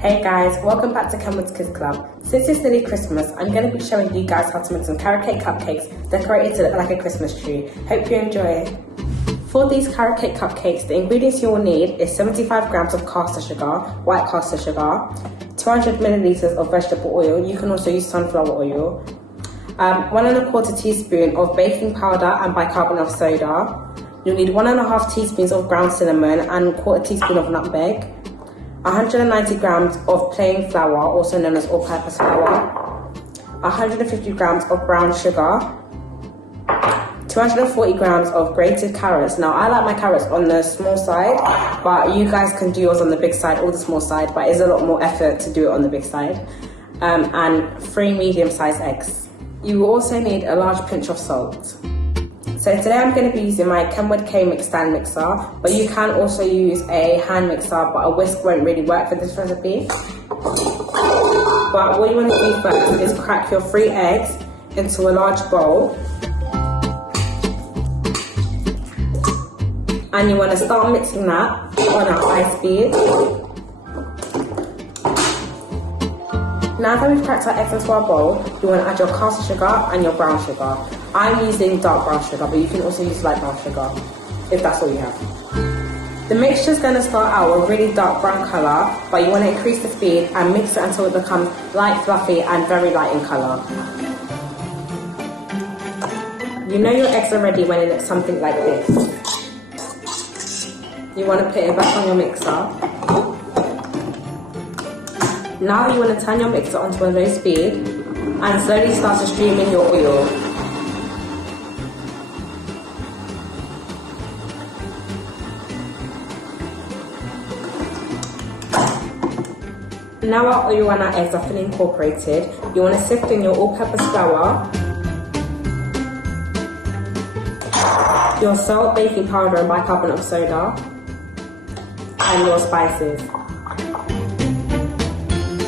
Hey guys, welcome back to Kenwood Kids Club. Since it's nearly Christmas, I'm going to be showing you guys how to make some carrot cake cupcakes decorated to look like a Christmas tree. Hope you enjoy. For these carrot cake cupcakes, the ingredients you will need is 75 grams of caster sugar, white caster sugar, 200 milliliters of vegetable oil, you can also use sunflower oil, 1¼ teaspoon of baking powder and bicarbonate of soda. You'll need 1½ teaspoons of ground cinnamon and 1/4 teaspoon of nutmeg, 190 grams of plain flour, also known as all-purpose flour, 150 grams of brown sugar, 240 grams of grated carrots. Now, I like my carrots on the small side, but you guys can do yours on the big side or the small side, but it's a lot more effort to do it on the big side, and 3 medium-sized eggs. You will also need a large pinch of salt. So today I'm going to be using my Kenwood K-Mix stand mixer, but you can also use a hand mixer, but a whisk won't really work for this recipe. But what you want to do first is crack your 3 eggs into a large bowl. And you want to start mixing that on a high speed. Now that we've cracked our eggs into our bowl, you want to add your caster sugar and your brown sugar. I'm using dark brown sugar, but you can also use light brown sugar, if that's all you have. The mixture is going to start out with really dark brown colour, but you want to increase the speed and mix it until it becomes light, fluffy and very light in colour. You know your eggs are ready when it looks something like this. You want to put it back on your mixer. Now you want to turn your mixer onto a low speed and slowly start to stream in your oil. Now our oil and our eggs are fully incorporated, you want to sift in your all-purpose flour, your salt, baking powder and bicarbonate of soda, and your spices.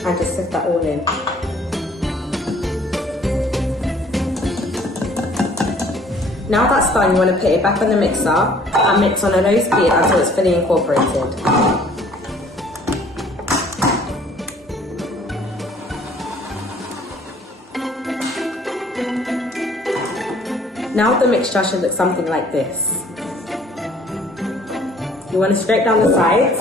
And just sift that all in. Now that's done, you want to put it back on the mixer and mix on a low speed until it's fully incorporated. Now the mixture should look something like this. You want to scrape down the sides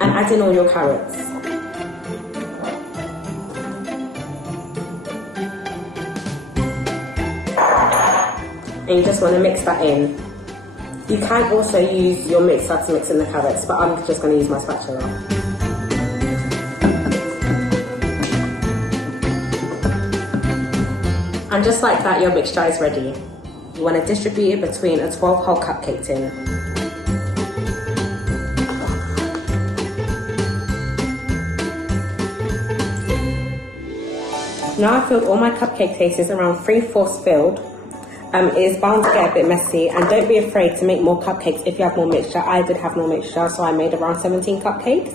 and add in all your carrots. And you just want to mix that in. You can also use your mixer to mix in the carrots, but I'm just going to use my spatula. And just like that, your mixture is ready. You want to distribute it between a 12-hole cupcake tin. Now I've filled all my cupcake cases around 3/4 filled. It is bound to get a bit messy, and don't be afraid to make more cupcakes if you have more mixture. I did have more mixture, so I made around 17 cupcakes.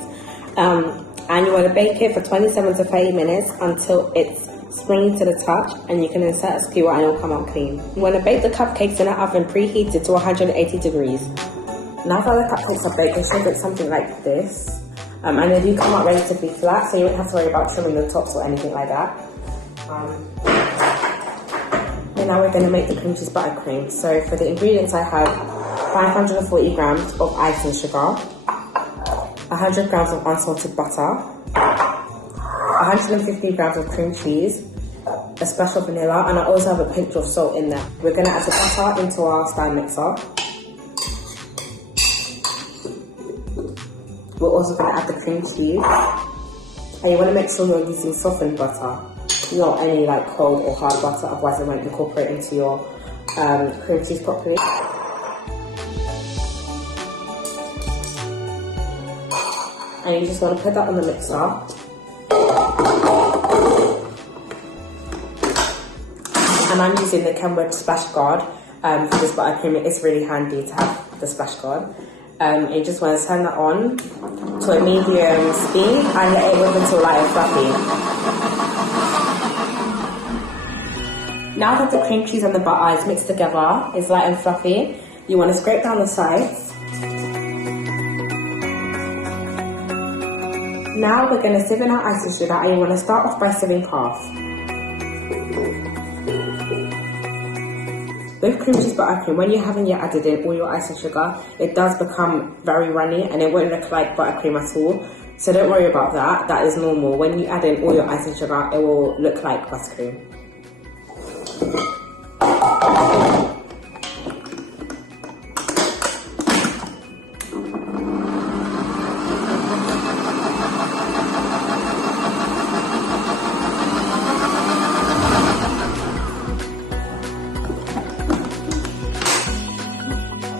And you want to bake it for 27 to 30 minutes until it's springy to the touch, and you can insert a skewer and it will come out clean. You want to bake the cupcakes in an oven preheated to 180 degrees. Now that the cupcakes are baked, they should look something like this. And they do come out relatively flat, so you won't have to worry about trimming the tops or anything like that. And now we're going to make the cream cheese buttercream. So for the ingredients I have 540 grams of icing sugar, 100 grams of unsalted butter, 150 grams of cream cheese, a splash of vanilla, and I also have a pinch of salt in there. We're going to add the butter into our stand mixer. We're also going to add the cream cheese. And you want to make sure you're using softened butter, not any like cold or hard butter, otherwise it won't incorporate into your cream cheese properly. And you just want to put that on the mixer. And I'm using the Kenwood splash guard for this buttercream. It's really handy to have the splash guard. And you just want to turn that on to a medium speed and let it whip until light and fluffy. Now that the cream cheese and the butter is mixed together, it's light and fluffy, you want to scrape down the sides Now we're going to sieve in our icing sugar, and you want to start off by sieving half. With cream cheese buttercream, when you haven't yet added in all your icing sugar, it does become very runny and it won't look like buttercream at all. So don't worry about that, that is normal. When you add in all your icing sugar, it will look like buttercream.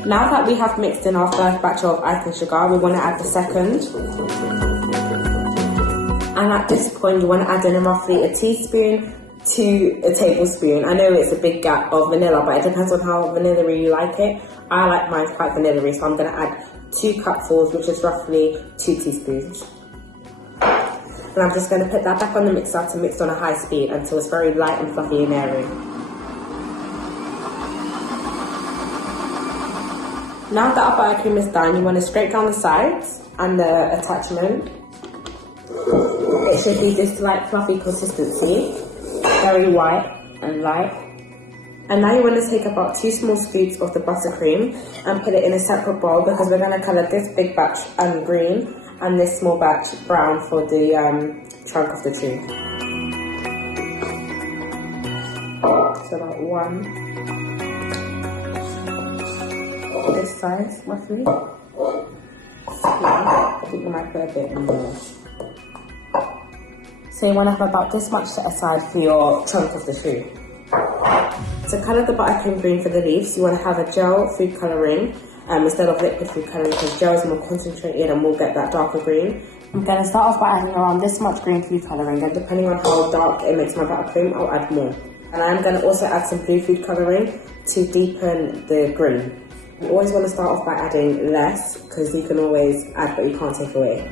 Now that we have mixed in our first batch of icing sugar, we want to add the second. And at this point, you want to add in roughly a teaspoon to a tablespoon. I know it's a big gap of vanilla, but it depends on how vanilla-y you like it. I like mine quite vanilla-y, so I'm going to add 2 cupfuls, which is roughly 2 teaspoons. And I'm just going to put that back on the mixer to mix on a high speed until it's very light and fluffy and airy. Now that our buttercream is done, you want to scrape down the sides and the attachment. It should be this light fluffy consistency, very white and light. And now you want to take about 2 small scoops of the buttercream and put it in a separate bowl, because we're going to colour this big batch green and this small batch brown for the trunk of the tree. So about 1. This size, roughly. I think you might put a bit more. So you want to have about this much set aside for your trunk of the tree. To colour the buttercream green for the leaves, you want to have a gel food colouring instead of liquid food colouring, because gel is more concentrated and we'll get that darker green. I'm going to start off by adding around this much green food colouring, and depending on how dark it makes my buttercream, I'll add more. And I'm going to also add some blue food colouring to deepen the green. You always want to start off by adding less, because you can always add but you can't take away.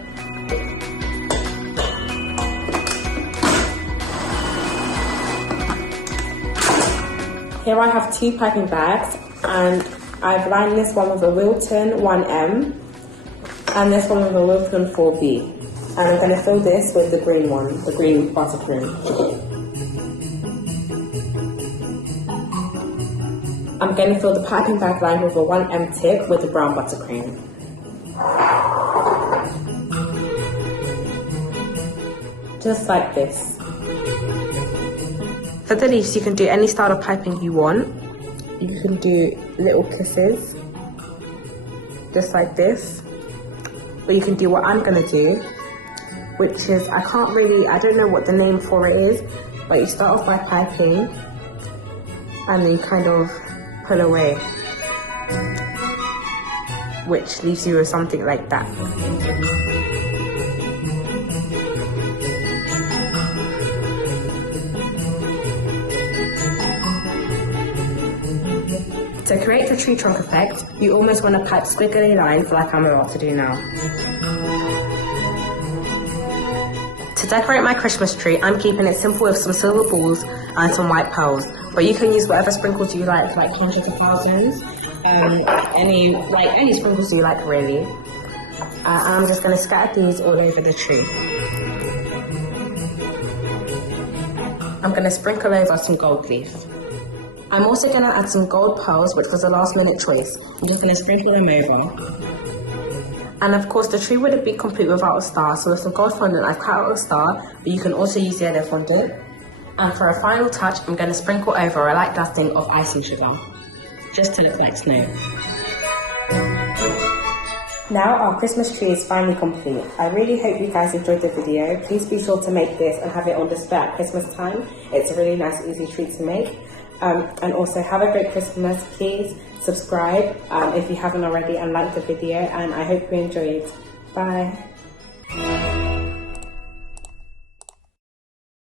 Here I have 2 piping bags, and I've lined this one with a Wilton 1M and this one with a Wilton 4B. And I'm going to fill this with the green one, the green buttercream. I'm going to fill the piping bag lined with a 1M tip with the brown buttercream. Just like this. For the leaves, you can do any style of piping you want. You can do little kisses, just like this. Or you can do what I'm going to do, which is, I don't know what the name for it is, but you start off by piping and then you kind of pull away, which leaves you with something like that. To create the tree trunk effect, you almost want to pipe squiggly lines like I'm about to do now. To decorate my Christmas tree, I'm keeping it simple with some silver balls and some white pearls. But you can use whatever sprinkles you like hundreds of thousands, any sprinkles you like really. And I'm just going to scatter these all over the tree. I'm going to sprinkle over some gold leaf. I'm also going to add some gold pearls, which was a last minute choice. I'm just going to sprinkle them over. And of course the tree wouldn't be complete without a star, so with some gold fondant I've cut out a star, but you can also use yellow fondant. And for a final touch, I'm going to sprinkle over a light dusting of icing sugar, just to look like snow. Now our Christmas tree is finally complete. I really hope you guys enjoyed the video. Please be sure to make this and have it on display at Christmas time. It's a really nice easy treat to make. And also have a great Christmas. Please subscribe if you haven't already and like the video, and I hope you enjoyed. Bye.